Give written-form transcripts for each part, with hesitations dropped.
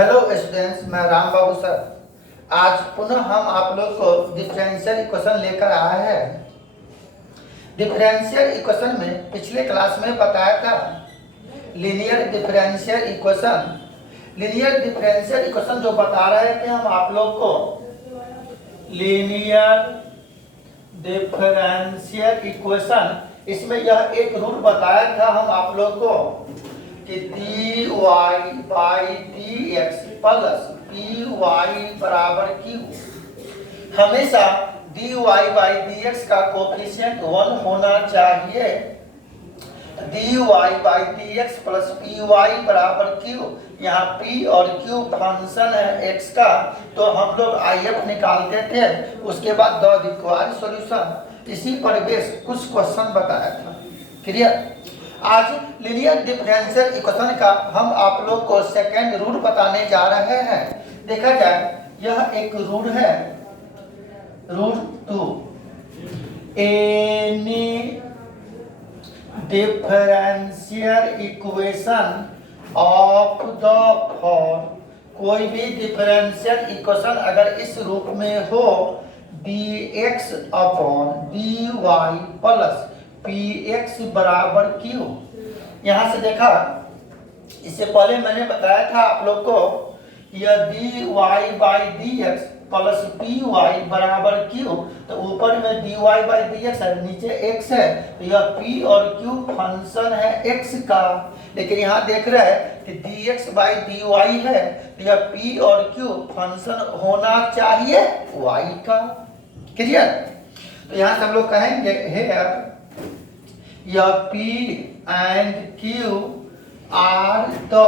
Hello students, मैं राम बाबू sir. आज पुनः हम आप लोग को डिफरेंशियल इक्वेशन लेकर आए हैं। डिफरेंशियल इक्वेशन में पिछले क्लास में बताया था linear differential equation. Linear differential equation जो बता रहे थे हम आप लोग को, लीनियर डिफरेंशियल इक्वेशन, इसमें यह एक रूल बताया था हम आप लोग को कि dy by dx plus py बराबर q। हमेशा dy बाई dx का कोफिशिएंट 1 होना चाहिए। dy by dx plus py बराबर q। यहाँ p और q फंक्शन है x का, तो हम लोग if निकालते थे, उसके बाद द रिक्वायर्ड सॉल्यूशन। इसी पर बेस कुछ क्वेश्चन बताया था। क्लियर? आज लीनियर डिफरेंशियल इक्वेशन का हम आप लोग को सेकेंड रूल बताने जा रहे हैं। देखा जाए, यह एक रूल है, rule 2। Any differential equation of the form, कोई भी डिफरेंशियल इक्वेशन अगर इस रूप में हो dx upon dy plus px बराबर q। यहाँ से देखा, इससे पहले मैंने बताया था आप लोग को, यह dy by dx plus py बराबर q। तो ऊपर में dy बाई dx है, नीचे x है, तो यह p और q फंक्शन है x का। लेकिन यहाँ देख रहे हैं कि dx बाई dy है, तो यह p और q फंक्शन होना चाहिए y का। क्लियर? तो यहाँ से हम लोग कहेंगे है यह p and q are the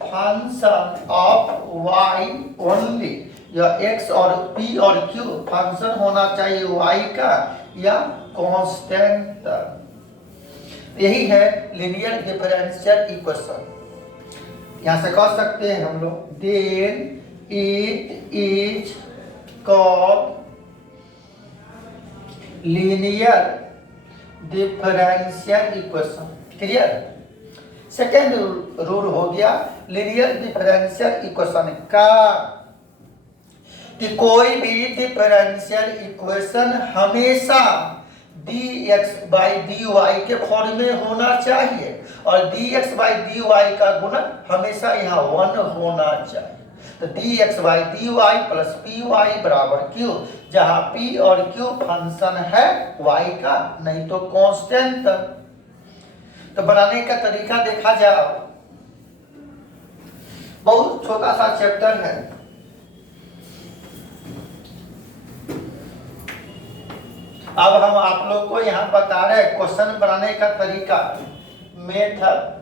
function of y only। यह x और p और q फंक्शन होना चाहिए y का या कांस्टेंट। यही है लीनियर डिफरेंशियल इक्वेशन। यहाँ से कह सकते हैं हम लोग, then it is called linear differential equation. Clear? Second rule हो गया लीनियर डिफरेंशियल इक्वेशन का कि कोई भी डिफरेंशियल इक्वेशन हमेशा dx बाई dy के फॉर्म में होना चाहिए, और dx बाई dy का गुणक हमेशा यहाँ 1 होना चाहिए। तो dx by dy plus py बराबर q, जहाँ p और q फंक्शन है y का, नहीं तो कांस्टेंट। तो बनाने का तरीका देखा जाए, बहुत छोटा सा चैप्टर है। अब हम आप लोग को यहाँ बता रहे हैं क्वेश्चन बनाने का तरीका, मेथड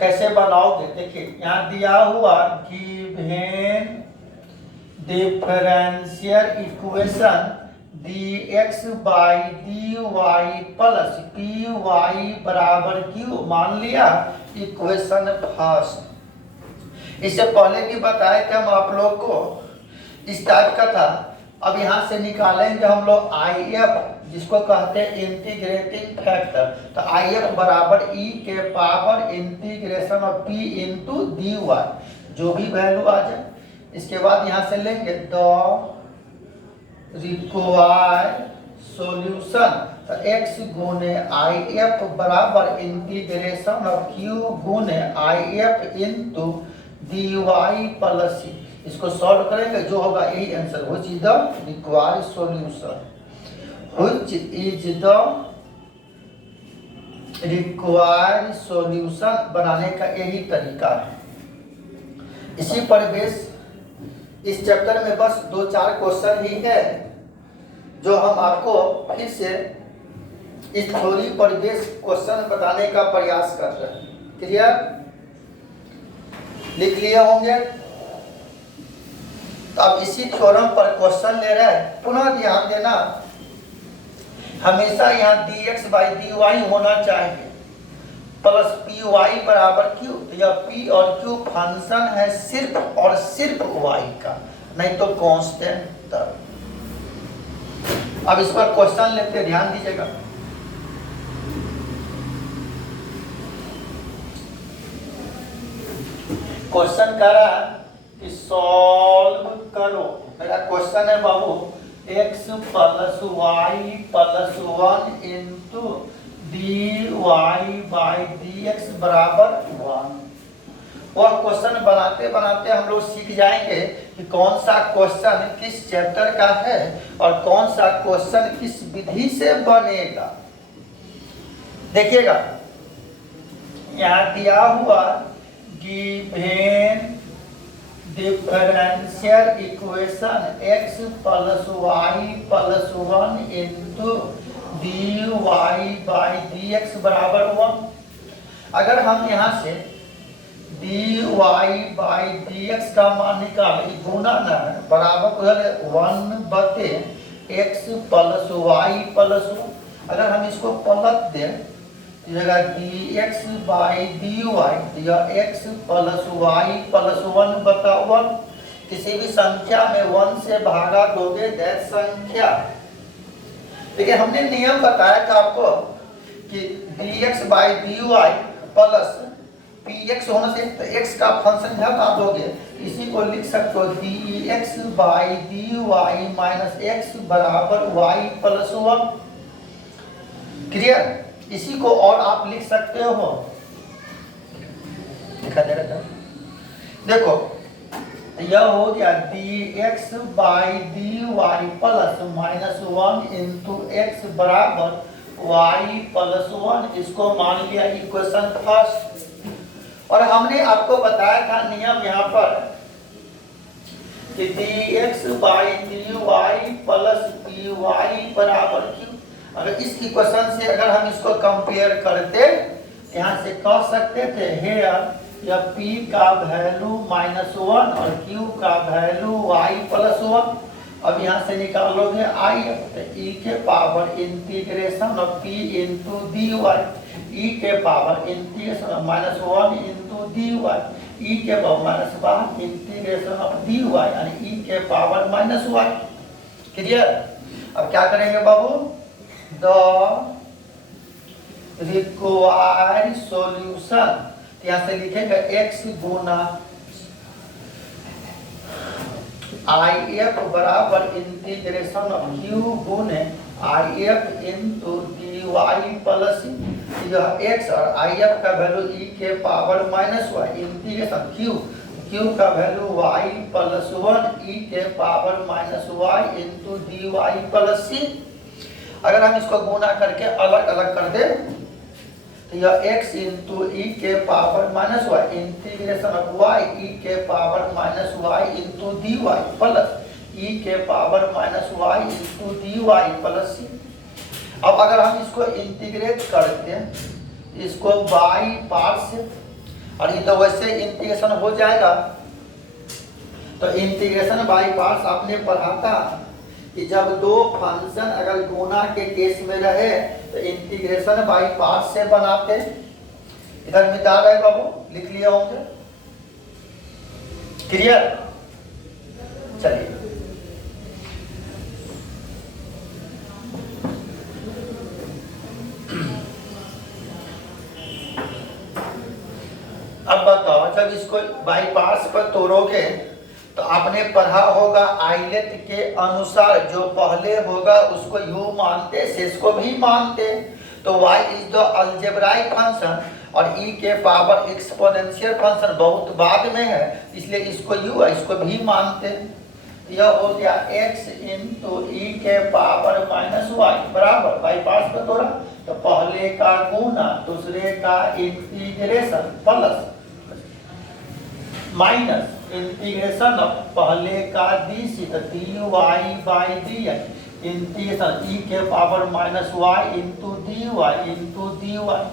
कैसे बनाओगे। देखिए, यहाँ दिया हुआ given differential equation dx by dy plus py बराबर q मान लिया इक्वेशन फर्स्ट। इससे पहले भी बताए थे हम आप लोग को, इस टाइप का था। अब यहाँ से निकालेंगे हम लोग if, जिसको कहते हैं इंटीग्रेटिंग फैक्टर। तो if बराबर e के power integration of p into dy, जो भी वैल्यू आ जाए। इसके बाद यहाँ से लेंगे द रिक्वायर्ड सॉल्यूशन। तो x गुने if बराबर इंटीग्रेशन ऑफ q गुने if into dy plus c। इसको सॉल्व करेंगे, जो होगा यही answer, which is the required solution. Which is the required solution बनाने का यही तरीका है। इसी पर बेस इस चैप्टर में बस 2-4 क्वेश्चन ही है, जो हम आपको फिर से इस थ्योरी पर बेस क्वेश्चन बताने का प्रयास कर रहे हैं। क्लियर? लिख लिए होंगे। तो अब इसी थ्योरम पर क्वेश्चन ले रहे हैं। पुनः ध्यान देना, हमेशा यहाँ dx बाई dy होना चाहिए, प्लस py बराबर q। तो यह p और q फंक्शन है सिर्फ और सिर्फ y का, नहीं तो कांस्टेंट। अब इस पर क्वेश्चन लेते, ध्यान दीजिएगा। क्वेश्चन करा कि सॉल्व करो। मेरा क्वेश्चन है बाबू x plus y plus 1 into d y by d x बराबर 1। वह क्वेश्चन बनाते बनाते हम लोग सीख जाएंगे कि कौन सा क्वेश्चन किस चैप्टर का है और कौन सा क्वेश्चन किस विधि से बनेगा। देखिएगा यहाँ दिया हुआ given differential equation x plus y plus 1 into d y by d x बराबर 1। अगर हम यहाँ से d y by d x का मान निकाले, गुना न है बराबर 1 एक्स प्लस वाई प्लस 1। अगर हम इसको पलट दें जगह d x by d y या एक्स प्लस वाई प्लस 1/1। किसी भी संख्या में 1 से भागा दोगे दैट संख्या। देखिए हमने नियम बताया था आपको कि d x by d y plus p x होने से तो एक्स का फंक्शन हटा दोगे, इसी को लिख सकते हो d x by d y minus x बराबर वाई प्लस 1। क्लियर? इसी को और आप लिख सकते हो, दिखा दे रहा था, देखो यह हो गया d x by d y plus minus 1 into x बराबर वाई प्लस 1। इसको मान लिया इक्वेशन फर्स्ट। और हमने आपको बताया था नियम यहाँ पर कि d x by d y plus p y बराबर क्यू। अगर इस इक्वेशन से अगर हम इसको कंपेयर करते, यहाँ से कह सकते थे हेयर या p का वैल्यू -1 और q का वैल्यू y प्लस 1। अब यहाँ से निकालोगे i तो e के power integration of p into d y, e के power integration of -1 into d y, e के power -1 integration of d y यानी e के पावर -y। क्लियर? अब क्या करेंगे बाबू, द रिक्वायर्ड सॉल्यूशन यहाँ से लिखेंगे x गुना आई एफ बराबर इंटीग्रेशन ऑफ q गुने I F into d y plus यह x और आई एफ का वैल्यू e के पावर -y इंटीग्रेशन q का वैल्यू y प्लस 1 e के power -y into d y plus c। अगर हम इसको गुना करके अलग अलग कर दे तो यह x इंटू ई के power -y integration of y e के power -y into d y plus e के power -y into d y plus c। अब अगर हम इसको इंटीग्रेट करते इसको बाई पार्ट से, और ये तो वैसे इंटीग्रेशन हो जाएगा, तो इंटीग्रेशन बाई पार्ट्स आपने पढ़ा था कि जब दो फंक्शन अगर गुना के केस में रहे तो इंटीग्रेशन बाई पार्ट से बनाते। इधर मिटा रहे बाबू, लिख लिया होंगे। क्लियर? चलिए अब बताओ, जब इसको बाई पार्ट्स पर तोड़ोगे तो आपने पढ़ा होगा आइलेट के अनुसार जो पहले होगा उसको u मानते, शेष को भी मानते। तो y is the algebraic function और e के पावर एक्सपोनेंशियल फंक्शन बहुत बाद में है, इसलिए इसको u है, इसको भी मानते। यह हो गया x इंटू ई के पावर -y बराबर बाई पार्ट्स पर तोड़ा तो पहले का गुना दूसरे का integration plus minus integration of पहले का डी सी तो d y by d x integration e के power -y into d y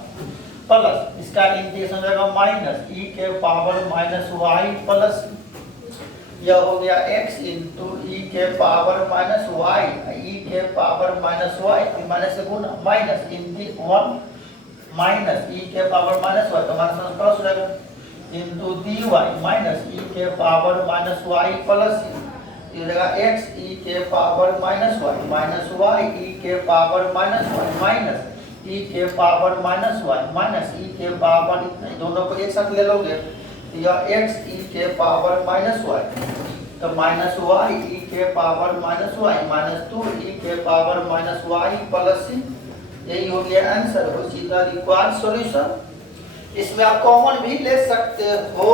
plus इसका इंटीग्रेशन हो जाएगा माइनस ई के पावर -y प्लस यह हो गया x इंटू ई के पावर -y ई के पावर -y माइनस से गुना माइनस इंटी 1 माइनस ई के पावर -y तो माइनस प्लस हो जाएगा इंटू डी वाई माइनस ई के पावर -y प्लस ये जगह x ई के पावर -y माइनस y ई के पावर -y माइनस ई के पावर -y माइनस ई के पावर, दोनों को एक साथ ले लोगे यह x e के पावर माइनस वाई, तो माइनस वाई ई के पावर माइनस वाई माइनस 2 ई के पावर माइनस वाई प्लस सी। यही हो गया आंसर, हो सीधा रिक्वायर्ड सॉल्यूशन। इसमें आप कॉमन भी ले सकते हो,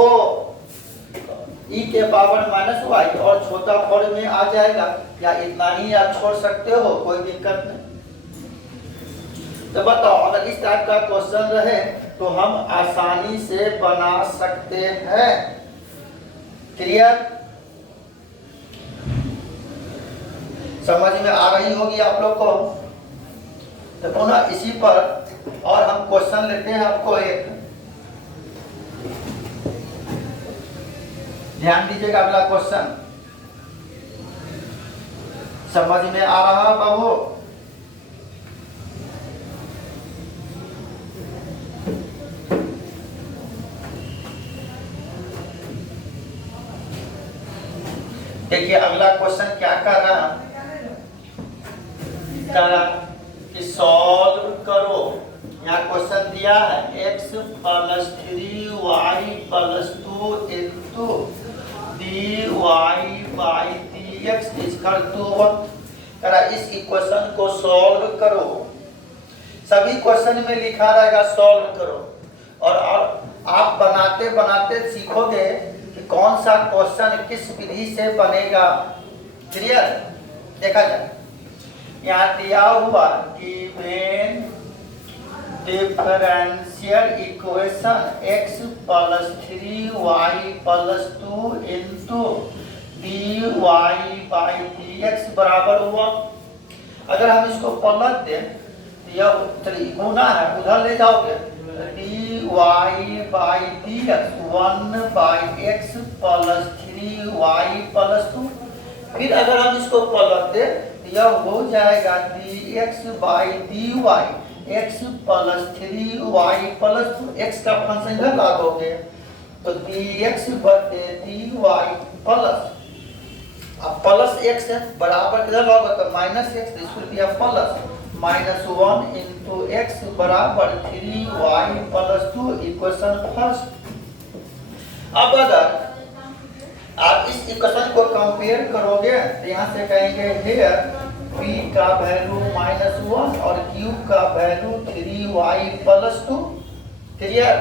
ई के पावर माइनस वाई और छोटा फॉर्म में आ जाएगा, या इतना ही आप छोड़ सकते हो, कोई दिक्कत नहीं। तो बताओ, अगर इस टाइप का क्वेश्चन रहे तो हम आसानी से बना सकते हैं। क्लियर? समझ में आ रही होगी आप लोग को। तो पुनः इसी पर और हम क्वेश्चन लेते हैं। आपको एक ध्यान दीजिएगा, अगला क्वेश्चन समझ में आ रहा बाबू? देखिए अगला क्वेश्चन क्या कर रहा कि सॉल्व करो। यहाँ क्वेश्चन दिया है x plus 3y plus 2 into dy by dx is equal to 1। करा इस इक्वेशन को सॉल्व करो। सभी क्वेश्चन में लिखा रहेगा सॉल्व करो, और आप बनाते बनाते सीखोगे कि कौन सा क्वेश्चन किस विधि से बनेगा। क्लियर? देखा जाए, यहाँ दिया हुआ given differential equation x plus 3y plus 2 into dy by dx बराबर 1। अगर हम इसको पलट दें तो यह चलिए गुना है, उधर ले जाओगे, dy by dx 1 by x plus 3y plus 2। फिर अगर हम इसको पलट दें तो यह हो जाएगा dx by dy x plus 3y plus 2। x का फंक्शन इधर लागोगे तो dx बटे dy प्लस, अब प्लस x है बराबर किधर होगा तो माइनस x, तो इसको दिया प्लस माइनस 1 इंटू एक्स बराबर 3y प्लस 2 इक्वेशन फर्स्ट। अब अगर आप इस इक्वेशन को कंपेयर करोगे तो यहाँ से कहेंगे हेयर p का वैल्यू -1 और q का वैल्यू 3y प्लस 2। क्लियर?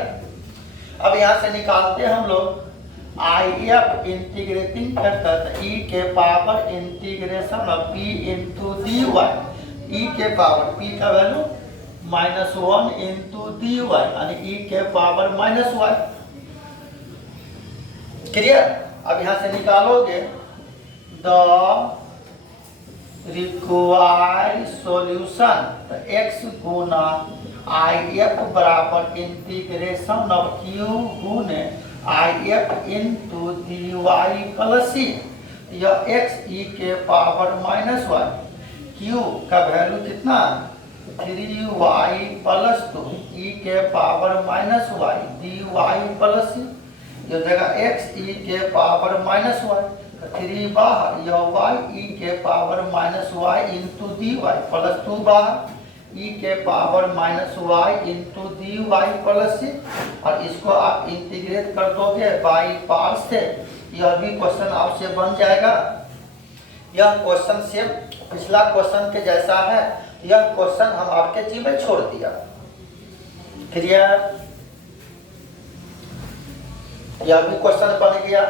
अब यहाँ से निकालते हैं हम लोग IF इंटीग्रेटिंग फैक्टर e के power integration of p into dy, e के पावर p का वैल्यू -1 इंटू dy यानी e के पावर -y। क्लियर? अब यहाँ से निकालोगे द रिक्वायर्ड सॉल्यूशन, तो x गुना IF बराबर इंटीग्रेशन ऑफ q गुने IF into dy plus c। यह x e के पावर -y, q का वैल्यू कितना 3y प्लस 2 e के power -y dy plus c। यह जगह x e के पावर -y 3 बाहर, यह y e के power -y into dy plus 2 बाहर e के power -y into dy plus c। और इसको आप इंटीग्रेट कर दोगे बाई पार्ट से, यह भी क्वेश्चन आपसे बन जाएगा। यह क्वेश्चन से पिछला क्वेश्चन के जैसा है, यह क्वेश्चन हम आपके जी में छोड़ दिया। क्लियर? यह भी क्वेश्चन बन गया।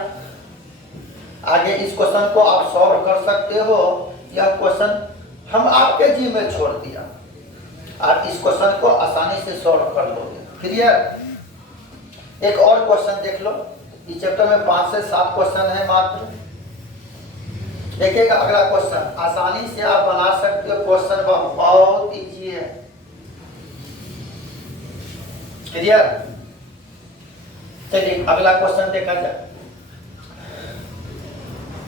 आगे इस क्वेश्चन को आप सॉल्व कर सकते हो, यह क्वेश्चन हम आपके जी में छोड़ दिया। आप इस क्वेश्चन को आसानी से सॉल्व कर लोगे। क्लियर? एक और क्वेश्चन देख लो, इस चैप्टर में 5 से 7 क्वेश्चन है मात्र। देखिएगा अगला क्वेश्चन, आसानी से आप बना सकते हो, क्वेश्चन बहुत इजी है। क्लियर? चलिए अगला क्वेश्चन देखा जाए।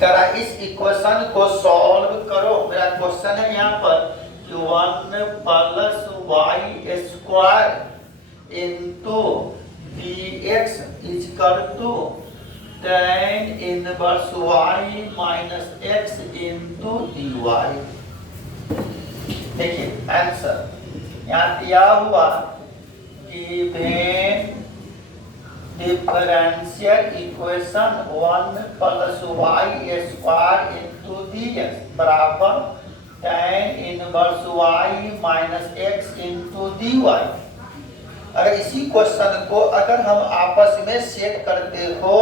करा इस इक्वेशन को सॉल्व करो। मेरा क्वेश्चन है यहाँ पर 1 plus y square into dx is equal to tan inverse y minus x into dy। देखिए आंसर यहाँ दिया हुआ given differential equation 1 plus y square into d x बराबर tan inverse y minus x into d y. अगर इसी question को अगर हम आपस में सेट करते हो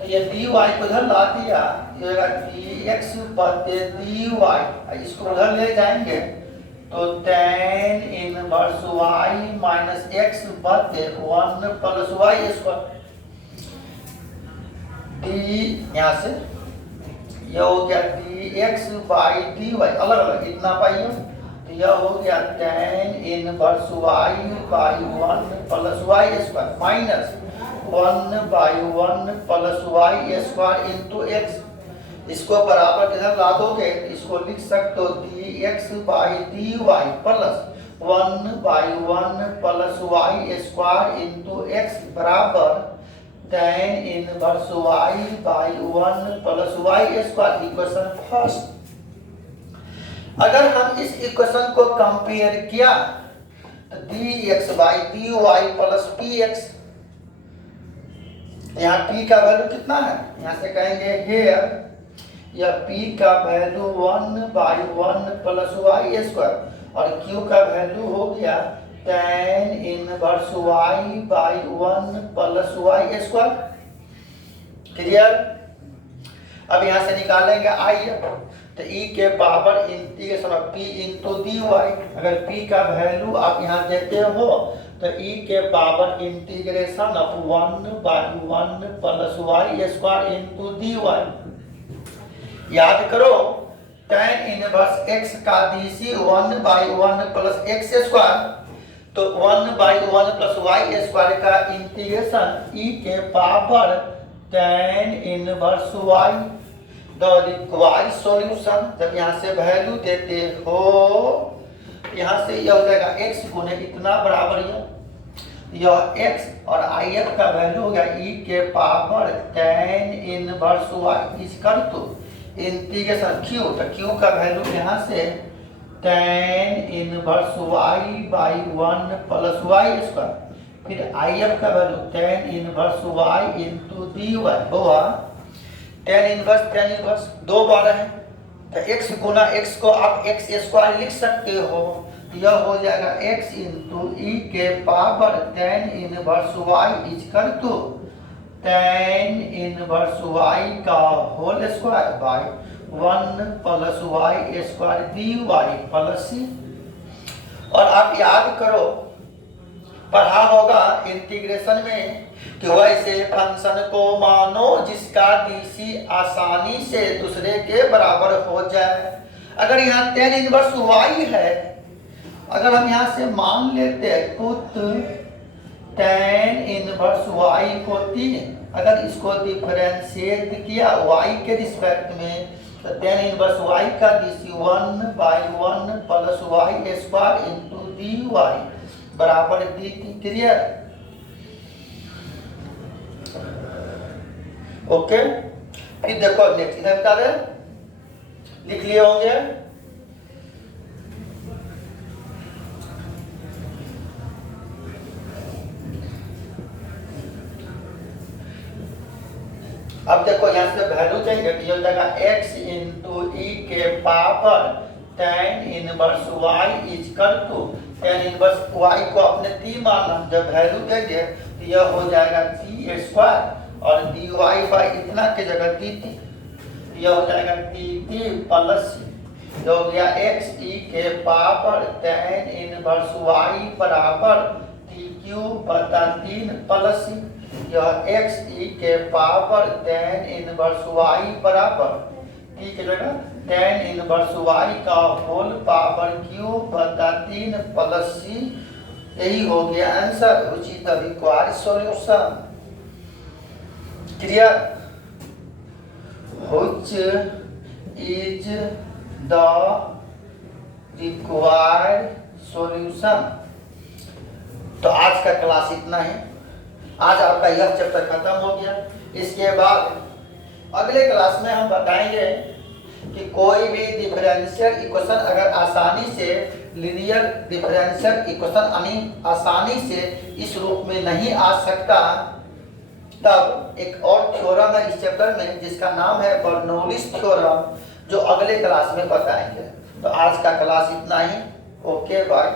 तो ये dy को उधर ला दिया, ये dx बटे dy, इसको उधर ले जाएंगे तो tan inverse y minus x बटे 1 प्लस वाई स्क्वायर डी, यहाँ से यह हो गया dx बाई dy, अलग अलग इतना पाइए तो यह हो गया tan inverse y by 1 plus y square minus 1 by 1 plus y square into x. इसको बराबर किधर ला दोगे तो इसको लिख सकते हो dx by dy plus 1 by 1 plus y square into x बराबर tan inverse y by 1 plus y square. Equation first. अगर हम इस इक्वेशन को कंपेयर किया तो dx by dy plus px, यहाँ p का वैल्यू कितना है, यहाँ से कहेंगे हेयर या p का value 1 by 1 plus y square और q का वैल्यू हो गया tan inverse y by 1 plus y square. Clear. अब यहाँ से निकालेंगे i तो e के power integration of p into dy। अगर p का वैल्यू आप यहाँ देते हो तो e के power integration of 1 by 1 plus y square into dy। याद करो tan इनवर्स x का dc 1 by 1 plus x square, तो 1 बाई 1 प्लस वाई स्क्वायर का इंटीग्रेशन e के power tan inverse y। The required solution जब यहाँ से वैल्यू देते हो यहाँ से यह हो जाएगा x गुने इतना बराबर यह x और if का वैल्यू हो गया e के पावर tan इनवर्स y इस कर तो इंटीग्रेशन q, तो q का वैल्यू यहाँ से tan inverse y by 1 plus y square, फिर if का value tan inverse y into dy हुआ tan इनवर्स दो बार है तो x गुना x को आप x स्क्वायर लिख सकते हो, यह हो जाएगा x इंटू e के पावर tan इनवर्स y इज कर तो tan इनवर्स y का whole square by 1 plus y square dy plus c। और आप याद करो पढ़ा होगा इंटीग्रेशन में कि वैसे फंक्शन को मानो जिसका dc आसानी से दूसरे के बराबर हो जाए। अगर यहाँ tan इनवर्स y है, अगर हम यहाँ से मान लेते पुट tan इनवर्स y को 3, अगर इसको डिफरेंशिएट किया y के रिस्पेक्ट में तो tan इनवर्स y का dc 1 by 1 plus y square into dy बराबर dt। क्लियर। ओके फिर देखो नेक्स्ट इधर बता दे, लिख लिए होंगे। अब देखो यहाँ से वैल्यू देंगे तो ये जाएगा x इंटू ई के पावर tan इनवर्स y इज कर टू tan इनवर्स y को अपने t माना, जब वैल्यू देंगे तो यह हो जाएगा t स्क्वायर और dy बाई इतना के जगह dt, यह हो जाएगा dt प्लस जो हो गया x e के पावर tan इनवर्स y बराबर tq बटा 3 प्लस यह x e के पावर tan इनवर्स y बराबर t के जगह tan इनवर्स y का होल पावर q बटा 3 प्लस c। यही हो गया answer which is the required solution. Clear. Which is the required solution. तो आज का क्लास इतना है, आज आपका यह चैप्टर खत्म हो गया। इसके बाद अगले क्लास में हम बताएंगे कि कोई भी डिफरेंशियल इक्वेशन अगर आसानी से लीनियर डिफरेंशियल इक्वेशन आसानी से इस रूप में नहीं आ सकता, तब एक और थ्योरम है इस चैप्टर में जिसका नाम है बर्नौलीज थ्योरम, जो अगले क्लास में बताएंगे। तो आज का क्लास इतना ही। Okay bye.